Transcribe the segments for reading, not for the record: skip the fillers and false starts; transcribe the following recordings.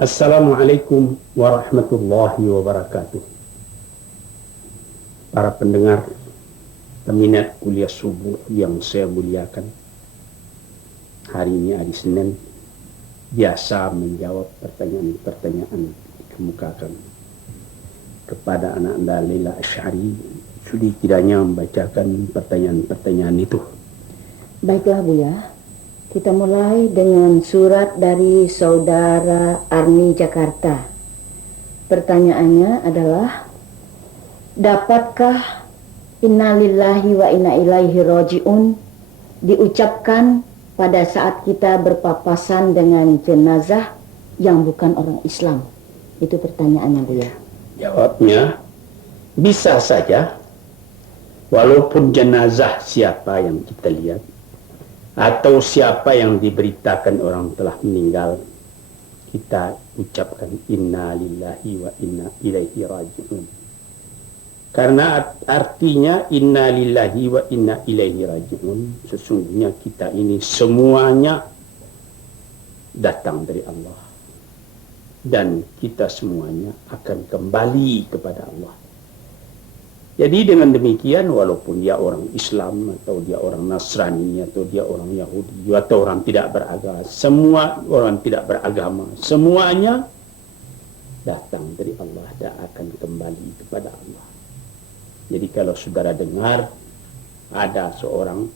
Assalamualaikum warahmatullahi wabarakatuh. Para pendengar, peminat kuliah subuh yang saya muliakan. Hari ini hari Senin, biasa menjawab pertanyaan-pertanyaan kemukakan kepada anak anda Laila Asy'ari. Sudi kiranya membacakan pertanyaan-pertanyaan itu. Baiklah Buya, kita mulai dengan surat dari saudara Arni Jakarta. Pertanyaannya adalah, dapatkah innalillahi wa inna ilaihi raji'un diucapkan pada saat kita berpapasan dengan jenazah yang bukan orang Islam? Itu pertanyaannya Buya. Jawabnya, bisa saja, walaupun jenazah siapa yang kita lihat atau siapa yang diberitakan orang telah meninggal, kita ucapkan inna lillahi wa inna ilaihi raji'un. Karena artinya inna lillahi wa inna ilaihi raji'un, sesungguhnya kita ini semuanya datang dari Allah, dan kita semuanya akan kembali kepada Allah. Jadi dengan demikian, walaupun dia orang Islam atau dia orang Nasrani atau dia orang Yahudi atau orang tidak beragama, semua orang tidak beragama, semuanya datang dari Allah dan akan kembali kepada Allah. Jadi kalau saudara dengar ada seorang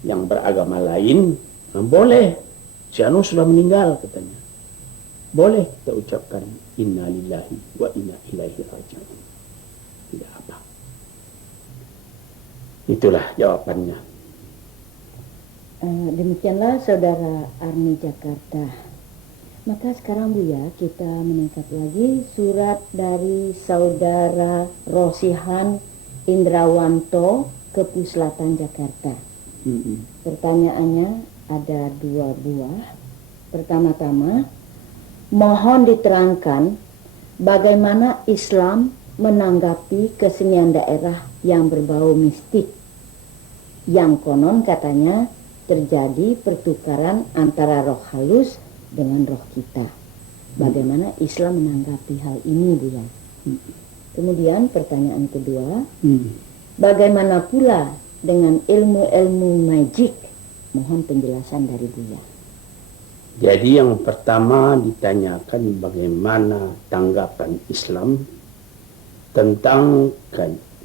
yang beragama lain, boleh, si anu sudah meninggal katanya, boleh kita ucapkan inna lillahi wa inna ilaihi raji'un. Tidak apa. Itulah jawabannya. Demikianlah saudara Arni Jakarta. Maka sekarang Buya, kita meningkat lagi surat dari saudara Rosihan Indrawanto, Kepu Selatan, Jakarta. Pertanyaannya ada 2 buah. Pertama-tama, mohon diterangkan bagaimana Islam menanggapi kesenian daerah yang berbau mistik, yang konon katanya terjadi pertukaran antara roh halus dengan roh kita. Bagaimana Islam menanggapi hal ini, Buya? Kemudian pertanyaan kedua, bagaimana pula dengan ilmu-ilmu magic? Mohon penjelasan dari Buya. Jadi yang pertama ditanyakan bagaimana tanggapan Islam tentang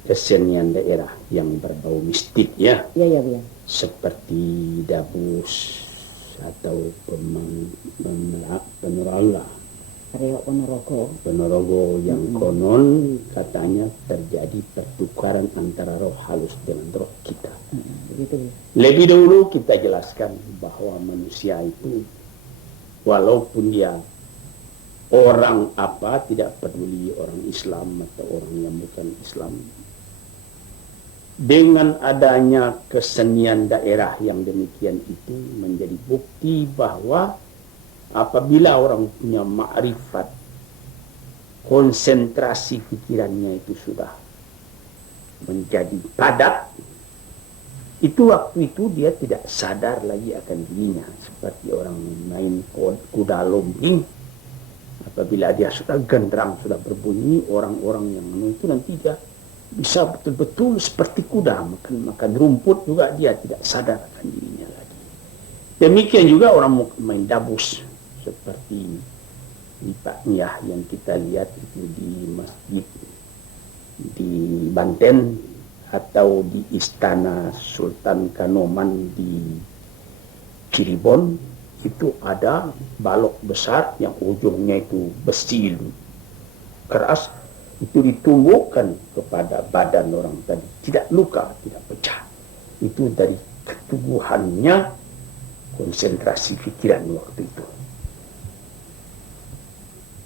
kesenian daerah yang berbau mistik, ya. Ya, Buya. Seperti dabus atau penerangga, Ponorogo yang konon katanya terjadi pertukaran antara roh halus dengan roh kita. Begitu. Lebih dulu kita jelaskan bahwa manusia itu walaupun dia orang apa, tidak peduli orang Islam atau orang yang bukan Islam, dengan adanya kesenian daerah yang demikian itu menjadi bukti bahwa apabila orang punya ma'rifat, konsentrasi pikirannya itu sudah menjadi padat, itu waktu itu dia tidak sadar lagi akan dirinya. Seperti orang main kuda lumping, apabila dia sudah genderang, sudah berbunyi, orang-orang yang itu nanti dia bisa betul-betul seperti kuda makan rumput juga, dia tidak sadar akan dirinya lagi. Demikian juga orang main dabus, seperti di Pak Niah yang kita lihat itu di masjid di Banten atau di Istana Sultan Kanoman di Cirebon. Itu ada balok besar yang ujungnya itu besi keras, itu ditumbuhkan kepada badan orang tadi, tidak luka, tidak pecah. Itu dari ketubuhannya konsentrasi pikiran waktu itu.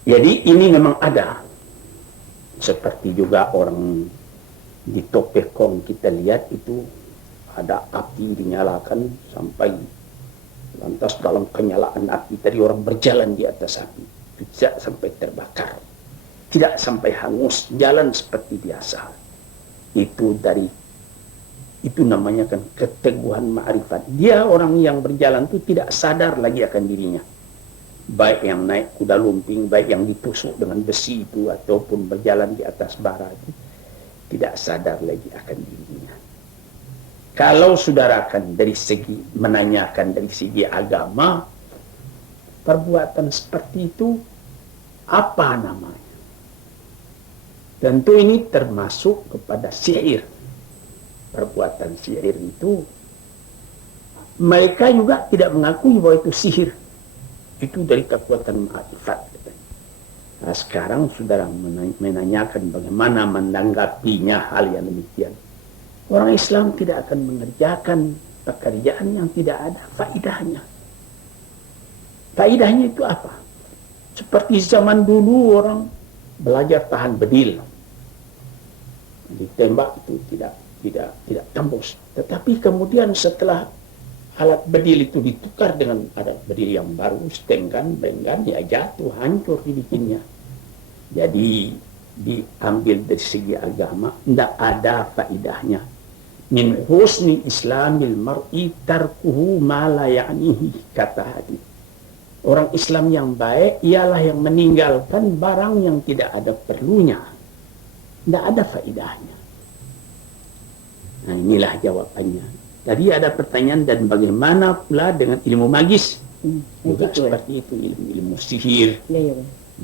Jadi ini memang ada. Seperti juga orang di Topekong kita lihat itu ada api dinyalakan sampai lantas dalam kenyalaan api tadi orang berjalan di atas api, tidak sampai terbakar, tidak sampai hangus, jalan seperti biasa. Itu namanya kan keteguhan ma'rifat. Dia orang yang berjalan itu tidak sadar lagi akan dirinya. baik yang naik kuda lumping, baik yang ditusuk dengan besi itu, ataupun berjalan di atas bara itu, tidak sadar lagi akan dirinya. Kalau saudara akan dari segi menanyakan dari segi agama, perbuatan seperti itu apa namanya? Tentu ini termasuk kepada syair. Perbuatan syair itu mereka juga tidak mengakui bahwa itu sihir. Itu dari kekuatan ma'rifat. Nah, sekarang saudara menanyakan bagaimana menanggapinya hal yang demikian. Orang Islam tidak akan mengerjakan pekerjaan yang tidak ada faidahnya. Faidahnya itu apa? Seperti zaman dulu orang belajar tahan bedil. Ditembak itu tidak tembus. Tetapi kemudian setelah alat bedil itu ditukar dengan alat bedil yang baru, stenggan, benggan, ya jatuh, hancur dibikinnya. Jadi diambil dari segi agama, tidak ada faidahnya. Min husni islamil mar'i tarkuhu ma la ya'nihi, kata hadis. Orang Islam yang baik ialah yang meninggalkan barang yang tidak ada perlunya. Tidak ada faedahnya. Nah, inilah jawabannya. Tadi ada pertanyaan, dan bagaimana pula dengan ilmu magis? Juga seperti itu, ilmu sihir,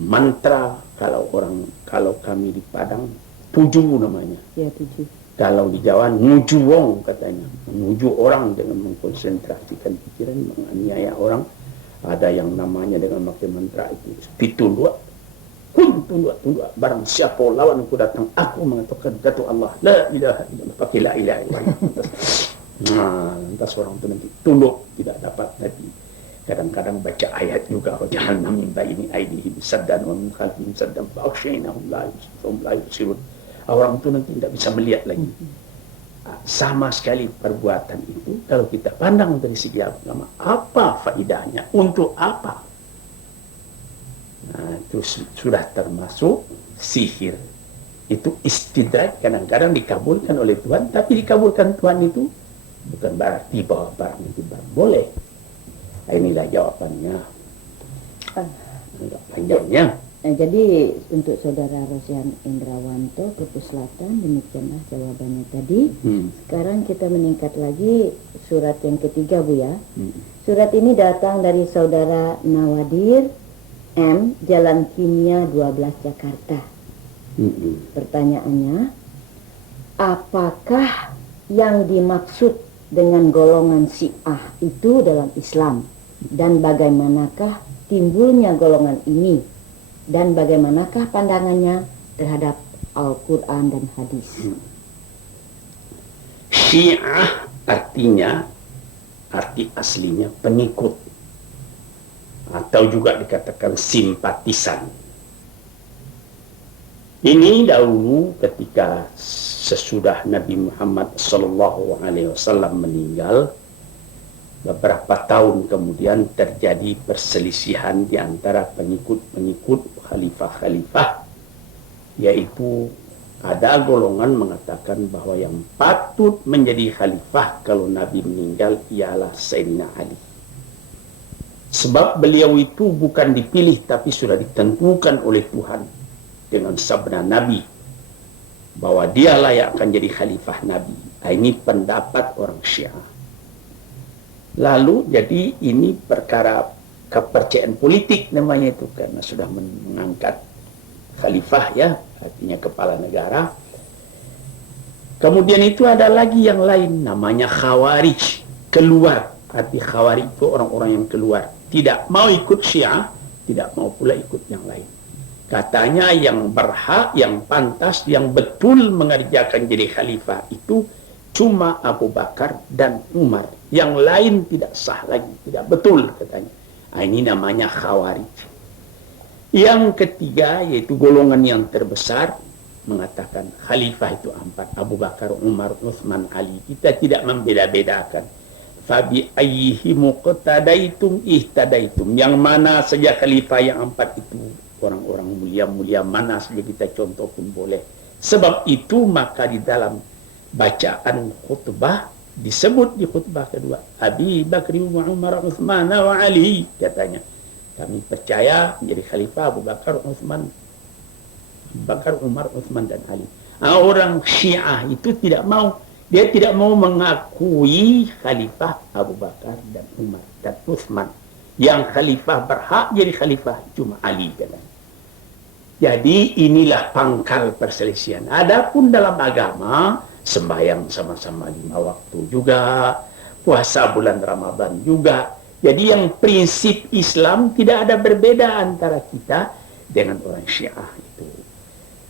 mantra. Kalau kami di Padang, tujuh namanya. Ya, tujuh. Kalau di Jawa, nuju wong katanya. Menuju orang dengan mengkonsentrasikan pikiran, menganiaya orang. Ada yang namanya dengan pakai mantra itu. Pitundua. Tunduk. Barang siapa lawan aku datang, aku mengatakan kata Allah. La ilaha illallah. Pakai la ilaha illallah. Nah, lantas orang itu nanti tunduk. Tidak dapat lagi. Kadang-kadang baca ayat juga. Jangan min baini aidihim saddan wa min khalfihim saddan fa'aghshaynahum la yubsirun. Orang itu nanti tidak bisa melihat lagi. Sama sekali perbuatan itu, kalau kita pandang dari segi agama, apa faedahnya? Untuk apa? Nah, itu sudah termasuk sihir. Itu istidraj, kadang-kadang dikabulkan oleh Tuhan, tapi dikabulkan Tuhan itu bukan berarti bahwa barang itu boleh. Inilah jawabannya. Panjangnya. Nah, jadi untuk saudara Rosian Indrawanto, Kupu Selatan, demikianlah jawabannya tadi. Sekarang kita meningkat lagi surat yang ketiga, Bu ya. Surat ini datang dari saudara Nawadir M, Jalan Kimia 12 Jakarta. Pertanyaannya, apakah yang dimaksud dengan golongan Syiah itu dalam Islam? Dan bagaimanakah timbulnya golongan ini? Dan bagaimanakah pandangannya terhadap Al-Quran dan hadis? Syiah artinya, arti aslinya pengikut, atau juga dikatakan simpatisan. Ini dahulu ketika sesudah Nabi Muhammad SAW meninggal, beberapa tahun kemudian terjadi perselisihan di antara pengikut-pengikut khalifah-khalifah, yaitu ada golongan mengatakan bahwa yang patut menjadi khalifah kalau Nabi meninggal ialah Sayyidina Ali. Sebab beliau itu bukan dipilih tapi sudah ditentukan oleh Tuhan dengan sabda Nabi bahwa dialah yang akan jadi khalifah Nabi. Ini pendapat orang Syiah. Lalu jadi ini perkara kepercayaan politik namanya itu, karena sudah mengangkat khalifah ya, artinya kepala negara. Kemudian itu ada lagi yang lain namanya Khawarij, keluar. Arti Khawarij itu orang-orang yang keluar, tidak mau ikut Syiah, tidak mau pula ikut yang lain. Katanya yang berhak, yang pantas, yang betul mengerjakan jadi khalifah itu cuma Abu Bakar dan Umar. Yang lain tidak sah lagi, tidak betul katanya. Nah, ini namanya Khawarij. Yang ketiga yaitu golongan yang terbesar mengatakan khalifah itu 4, Abu Bakar, Umar, Utsman, Ali. Kita tidak membeda-bedakan. Fabi ayyihi muqtadaitum ihtadaitum. Yang mana saja khalifah yang 4 itu orang-orang mulia-mulia, mana saja kita contoh pun boleh. Sebab itu maka di dalam bacaan khutbah disebut di khutbah kedua Abi Bakri wa Umar Utsman wa Ali, katanya Kami percaya menjadi khalifah Abu Bakar, Utsman, Umar, Utsman dan Ali. Orang Syiah itu tidak mau, dia tidak mau mengakui khalifah Abu Bakar dan Umar dan Utsman. Yang khalifah berhak jadi khalifah cuma Ali dan Ali. Jadi inilah pangkal perselisihan. Adapun dalam agama, sembahyang sama-sama 5 waktu juga, puasa bulan Ramadan juga. Jadi yang prinsip Islam tidak ada berbeda antara kita dengan orang Syiah itu.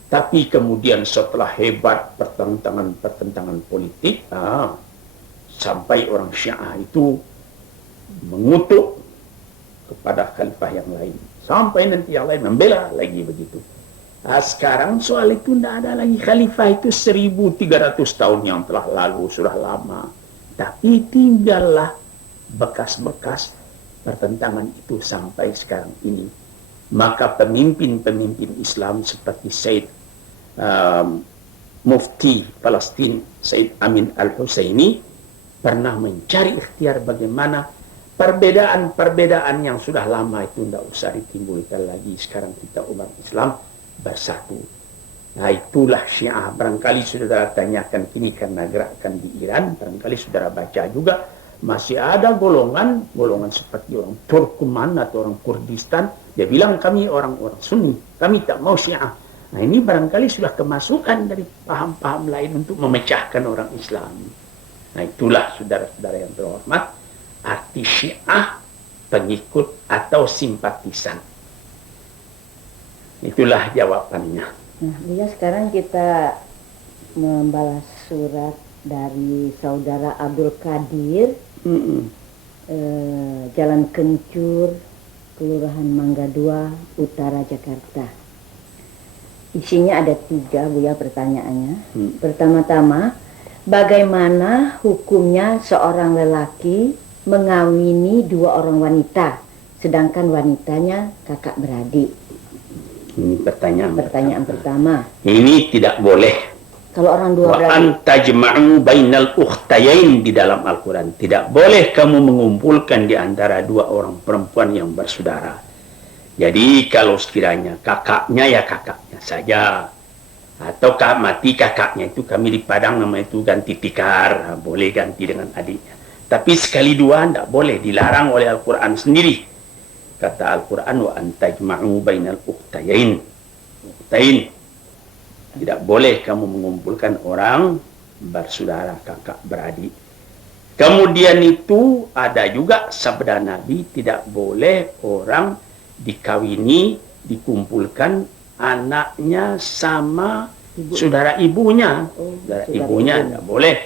Tapi kemudian setelah hebat pertentangan politik, sampai orang Syiah itu mengutuk kepada khalifah yang lain. Sampai nanti yang lain membela lagi begitu. Sekarang soal itu tidak ada lagi. Khalifah itu 1300 tahun yang telah lalu, sudah lama. Tapi tinggallah bekas-bekas pertentangan itu sampai sekarang ini. Maka pemimpin-pemimpin Islam seperti Said Mufti Palestin, Said Amin Al-Husaini, pernah mencari ikhtiar bagaimana perbedaan-perbedaan yang sudah lama itu tidak usah ditimbulkan lagi. Sekarang kita umat Islam bersatu. Nah itulah Syiah. Barangkali saudara tanyakan kini karena gerakan di Iran, barangkali saudara baca juga masih ada golongan seperti orang Turkmen atau orang Kurdistan. Dia bilang kami orang-orang Sunni, kami tak mau Syiah. Nah ini barangkali sudah kemasukan dari paham-paham lain untuk memecahkan orang Islam. Nah itulah saudara-saudara yang terhormat, arti Syiah pengikut atau simpatisan. Itulah jawabannya. Nah, Buya, sekarang kita membalas surat dari saudara Abdul Qadir, Jalan Kencur, Kelurahan Mangga 2, Utara, Jakarta. Isinya ada 3, Buya, pertanyaannya. Pertama-tama, bagaimana hukumnya seorang lelaki mengawini 2 orang wanita, sedangkan wanitanya kakak beradik? Ini Pertanyaan pertama. Ini tidak boleh. Kalau orang 2 Wa beradik. antajma'u bainal ukhtayain di dalam Al-Quran. Tidak boleh kamu mengumpulkan di antara 2 orang perempuan yang bersaudara. Jadi kalau sekiranya kakaknya ya kakaknya saja. Atau mati kakaknya itu kami di Padang nama itu ganti tikar. Boleh ganti dengan adiknya. Tapi sekali 2 tidak boleh. Dilarang oleh Al-Quran sendiri. Kata Al-Quran, wa antajma'u bainal ukhtayain. Tidak boleh kamu mengumpulkan orang bersaudara kakak beradik. Kemudian itu ada juga sabda Nabi, tidak boleh orang dikawini, dikumpulkan anaknya sama saudara ibunya. Saudara ibunya tidak boleh.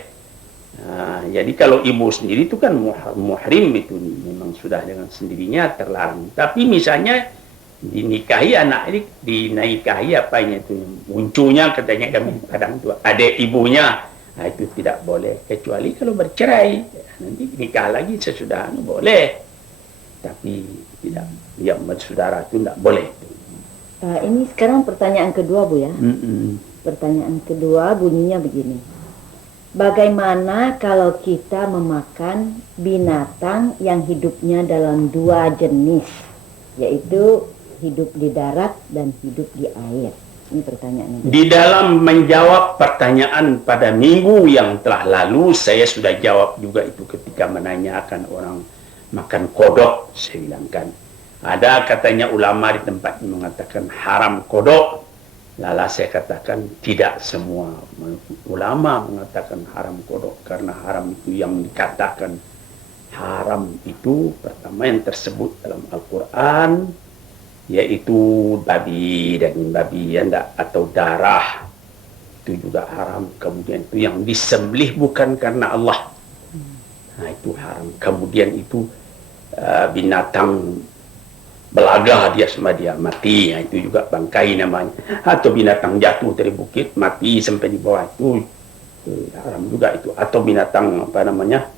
Nah, jadi kalau ibu sendiri itu kan muhrim itu memang sudah dengan sendirinya terlarang. Tapi misalnya dinikahi anak ini, dinikahi apanya itu munculnya katanya kami kadang itu adik ibunya, nah itu tidak boleh kecuali kalau bercerai nanti nikah lagi sesudah boleh, tapi tidak yang bersaudara itu tidak boleh. Ini sekarang pertanyaan kedua, Bu, ya. Pertanyaan kedua bunyinya begini. Bagaimana kalau kita memakan binatang yang hidupnya dalam 2 jenis, yaitu hidup di darat dan hidup di air? Ini pertanyaannya. Di dalam menjawab pertanyaan pada minggu yang telah lalu, saya sudah jawab juga itu ketika menanyakan orang makan kodok. Saya bilangkan, ada katanya ulama di tempat ini mengatakan haram kodok. Lala saya katakan tidak semua ulama mengatakan haram kodok, karena haram itu yang dikatakan haram itu pertama yang tersebut dalam Al-Quran yaitu babi, daging babi atau darah itu juga haram. Kemudian itu yang disembelih bukan karena Allah, nah itu haram. Kemudian itu binatang belagah dia sama dia mati, nah, itu juga bangkai namanya. Atau binatang jatuh dari bukit mati sampai di bawah itu haram juga itu. Atau binatang apa namanya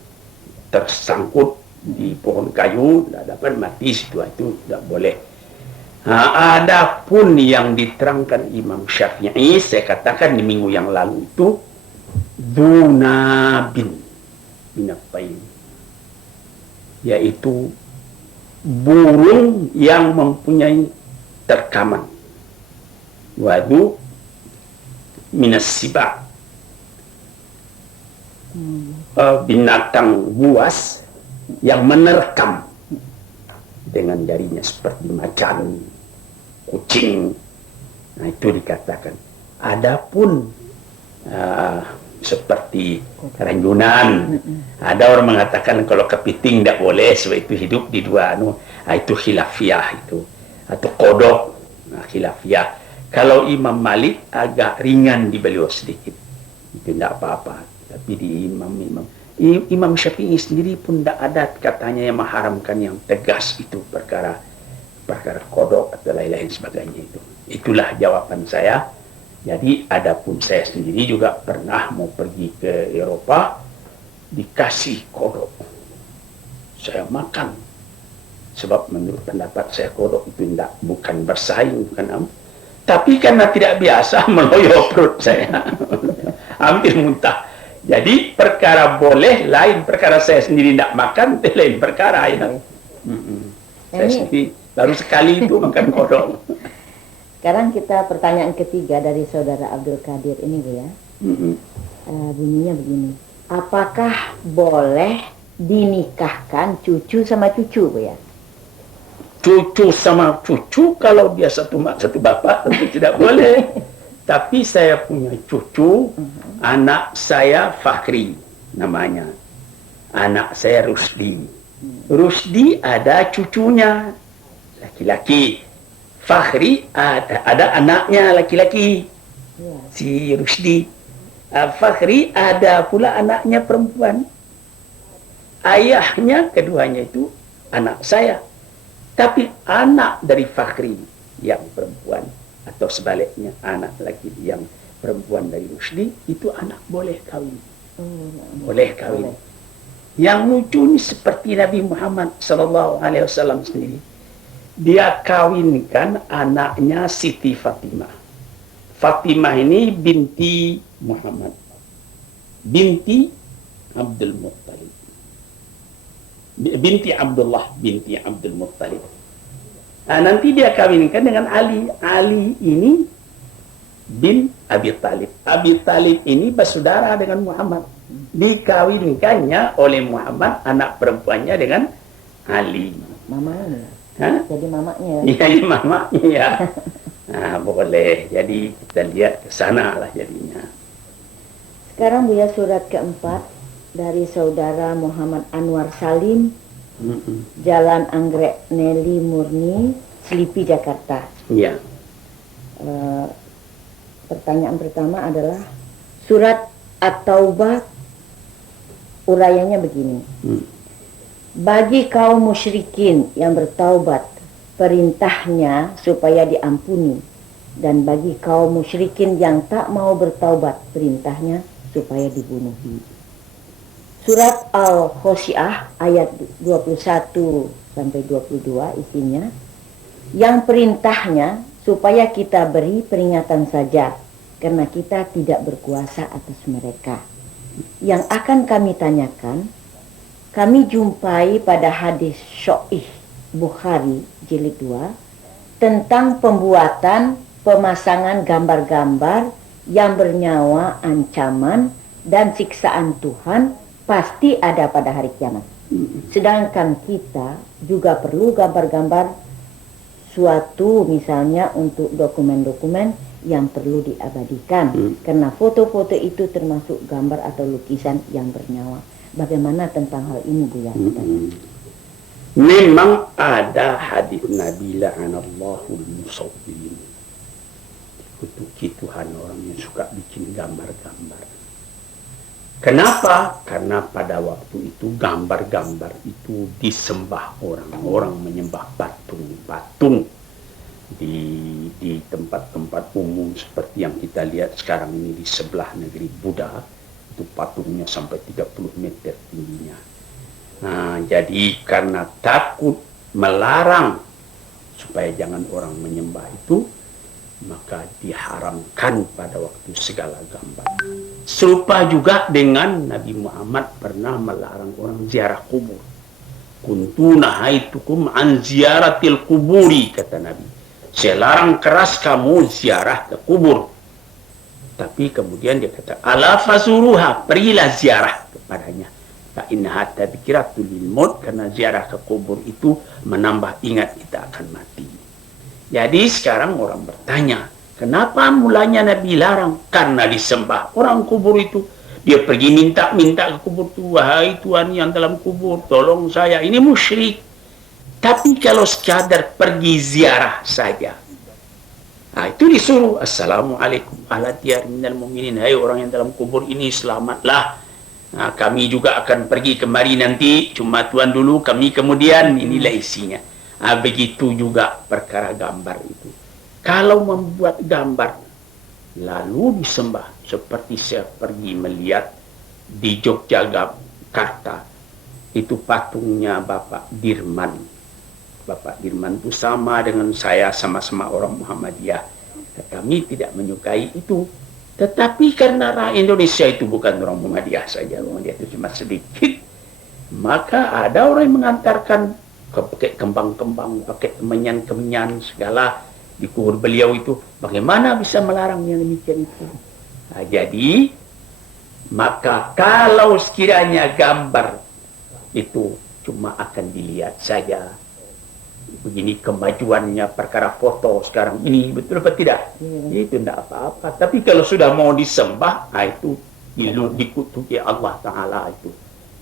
tersangkut di pohon kayu tidak dapat mati situ, itu tidak boleh. Nah, adapun yang diterangkan Imam Syafi'i, saya katakan di minggu yang lalu itu dunabin binafain, yaitu burung yang mempunyai terkaman. Wadu minas siba. Binatang buas yang menerkam dengan jarinya seperti macan, kucing. Nah, itu dikatakan. Adapun seperti ranjunan, ada orang mengatakan kalau kepiting tidak boleh sebab itu hidup di dua itu khilafiyah itu, atau kodok, khilafiyah. Kalau Imam Malik agak ringan di beliau sedikit, itu tidak apa-apa. Tapi di Imam Syafi'i sendiri pun tidak ada katanya yang mengharamkan yang tegas itu perkara kodok atau lain-lain sebagainya itu. Itulah jawaban saya. Jadi adapun saya sendiri juga pernah mau pergi ke Eropa, dikasih kodok. Saya makan. Sebab menurut pendapat saya kodok itu bukan bersaing, bukan tapi karena tidak biasa meloyo perut saya. Hampir muntah. Jadi perkara boleh lain, perkara saya sendiri tidak makan itu lain perkara ya. Saya sendiri baru sekali itu makan kodok. Sekarang kita pertanyaan ketiga dari saudara Abdul Qadir ini, Bu ya. Bunyinya begini. Apakah boleh dinikahkan cucu sama cucu, Bu ya? Cucu sama cucu kalau dia satu mak satu bapak tentu tidak boleh. Tapi saya punya cucu, anak saya Fakhri namanya, anak saya Rusdi. Rusdi ada cucunya laki-laki, Fakhri ada anaknya laki-laki, si Rusdi. Fakhri ada pula anaknya perempuan. Ayahnya keduanya itu anak saya. Tapi anak dari Fakhri yang perempuan atau sebaliknya anak laki yang perempuan dari Rusdi itu anak boleh kawin. Boleh kawin. Yang lucu ini seperti Nabi Muhammad SAW sendiri. Dia kawinkan anaknya Siti Fatimah. Fatimah ini binti Muhammad, binti Abdul Muttalib. Binti Abdullah binti Abdul Muttalib. Nah, nanti dia kawinkan dengan Ali. Ali ini bin Abi Talib. Abi Talib ini bersaudara dengan Muhammad. Dikawinkannya oleh Muhammad anak perempuannya dengan Ali. Mamanya. Hah? Jadi mamanya. Iya, mamanya ya. Nah, boleh. Jadi kita lihat ke sana lah jadinya. Sekarang Bu ya, surat keempat dari saudara Muhammad Anwar Salim, Jalan Anggrek Nelly Murni, Selipi, Jakarta. Iya. Pertanyaan pertama adalah surat At-Taubah, urayanya begini. Bagi kaum musyrikin yang bertaubat, perintahnya supaya diampuni, dan bagi kaum musyrikin yang tak mau bertaubat, perintahnya supaya dibunuh. Surat Al-Khosyiah ayat 21 sampai 22 isinya, yang perintahnya supaya kita beri peringatan saja, karena kita tidak berkuasa atas mereka. Yang akan kami tanyakan, kami jumpai pada hadis Sahih Bukhari jilid 2 tentang pembuatan pemasangan gambar-gambar yang bernyawa ancaman dan siksaan Tuhan pasti ada pada hari kiamat. Sedangkan kita juga perlu gambar-gambar suatu, misalnya untuk dokumen-dokumen yang perlu diabadikan, karena foto-foto itu termasuk gambar atau lukisan yang bernyawa. Bagaimana tentang hal ini, Bu ya? Memang ada hadis Nabi la'anallahul musawwirin, dikutuki Tuhan orang yang suka bikin gambar-gambar. Kenapa? Karena pada waktu itu gambar-gambar itu disembah orang menyembah patung-patung di tempat-tempat umum seperti yang kita lihat sekarang ini di sebelah negeri Buddha, itu patungnya sampai 30 meter tingginya. Nah, jadi karena takut melarang supaya jangan orang menyembah itu, maka diharamkan pada waktu segala gambar. Serupa juga dengan Nabi Muhammad pernah melarang orang ziarah kubur. kuntu nahaitukum an ziyaratil kuburi, kata Nabi. Saya larang keras kamu ziarah ke kubur. Tapi kemudian dia kata, ala fazuruha, pergilah ziarah kepadanya. Fa innaha tadhkiratul lil maut, karena ziarah ke kubur itu menambah ingat kita akan mati. Jadi sekarang orang bertanya, kenapa mulanya Nabi larang? Karena disembah orang kubur itu. Dia pergi minta-minta ke kubur itu, wahai Tuhan yang dalam kubur, tolong saya, ini musyrik. Tapi kalau sekadar pergi ziarah saja, nah, itu disuruh, assalamualaikum ala diyar minal mu'minin, hai orang yang dalam kubur ini selamatlah. Nah, kami juga akan pergi kemari nanti, cuma Tuhan dulu, kami kemudian, inilah isinya. Nah, begitu juga perkara gambar itu. Kalau membuat gambar, lalu disembah, seperti saya pergi melihat di Yogyakarta, itu patungnya Bapak Dirman. Bapak Dirman itu sama dengan saya, sama-sama orang Muhammadiyah. Kami tidak menyukai itu. Tetapi karena rakyat Indonesia itu bukan orang Muhammadiyah saja, Muhammadiyah itu cuma sedikit, maka ada orang yang mengantarkan pakai kembang-kembang, pakai kemenyan-kemenyan segala di kubur beliau itu. Bagaimana bisa melarang yang demikian itu? Nah, jadi maka kalau sekiranya gambar itu cuma akan dilihat saja, begini kemajuannya perkara foto sekarang ini, betul apa tidak? Itu tidak apa-apa. Tapi kalau sudah mau disembah, nah itu dikutuki Allah Ta'ala, itu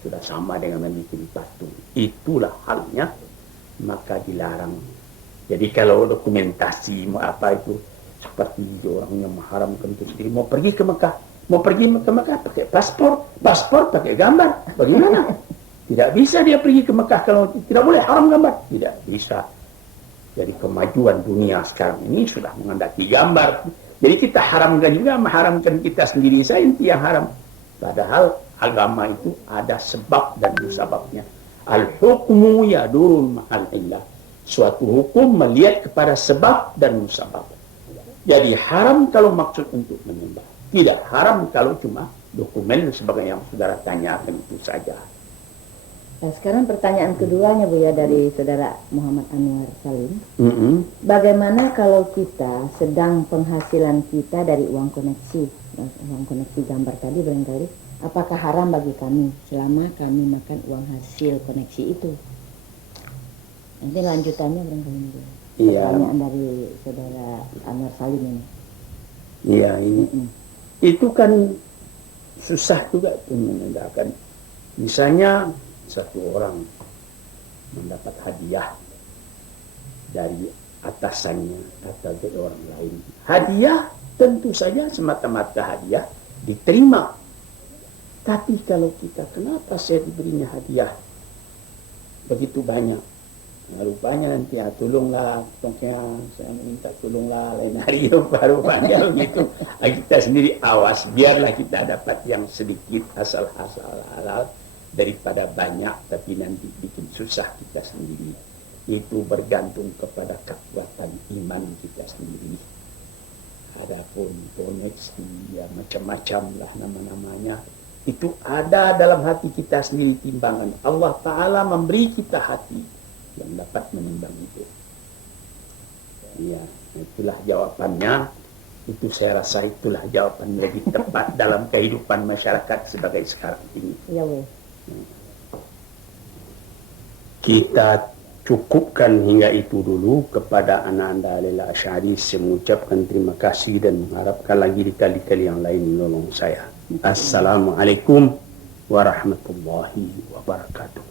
sudah sama dengan membuat patung. Itulah halnya, maka dilarang. Jadi kalau dokumentasi mau apa itu, seperti orang yang mengharamkan itu sendiri, mau pergi ke Mekah, pakai paspor pakai gambar, bagaimana? Tidak bisa dia pergi ke Mekah kalau tidak boleh, haram gambar, tidak bisa. Jadi kemajuan dunia sekarang ini sudah menghendaki gambar. Jadi kita haramkan juga, mengharamkan kita sendiri saja yang haram. Padahal agama itu ada sebab dan musababnya. Al-hukmu yadurul ma'al illah. Suatu hukum melihat kepada sebab dan musabab. Jadi haram kalau maksud untuk menyembah. Tidak haram kalau cuma dokumen sebagai yang saudara tanyakan itu saja. Nah, sekarang pertanyaan keduanya Bu ya, dari saudara Muhammad Anwar Salim. Bagaimana kalau kita sedang penghasilan kita dari uang koneksi gambar tadi barangkali, apakah haram bagi kami selama kami makan uang hasil koneksi itu? Nanti lanjutannya barangkali Bu. Iya. Pertanyaan dari saudara Anwar Salim ini. Iya, ini itu kan susah juga menandakan. Misalnya satu orang mendapat hadiah dari atasannya atau dari orang lain. Hadiah tentu saja semata-mata hadiah diterima. Tapi kalau kita, kenapa saya diberinya hadiah begitu banyak? Nah, rupanya nanti tolonglah, saya minta tolonglah lain hari baru panggil gitu. Kita sendiri awas, biarlah kita dapat yang sedikit asal-asal halal daripada banyak tapi nanti bikin susah kita sendiri. Itu bergantung kepada kekuatan iman kita sendiri. Adapun koneksi ya macam-macam lah nama-namanya, itu ada dalam hati kita sendiri timbangan. Allah Ta'ala memberi kita hati yang dapat menimbang itu. Ya, itulah jawabannya. Itu saya rasa itulah jawaban lebih tepat dalam kehidupan masyarakat sebagai sekarang ini. Ya, Bu. Kita cukupkan hingga itu dulu. Kepada anak anda Laila Asy'ari, saya mengucapkan terima kasih dan mengharapkan lagi di kali-kali yang lain menolong saya. Assalamualaikum warahmatullahi wabarakatuh.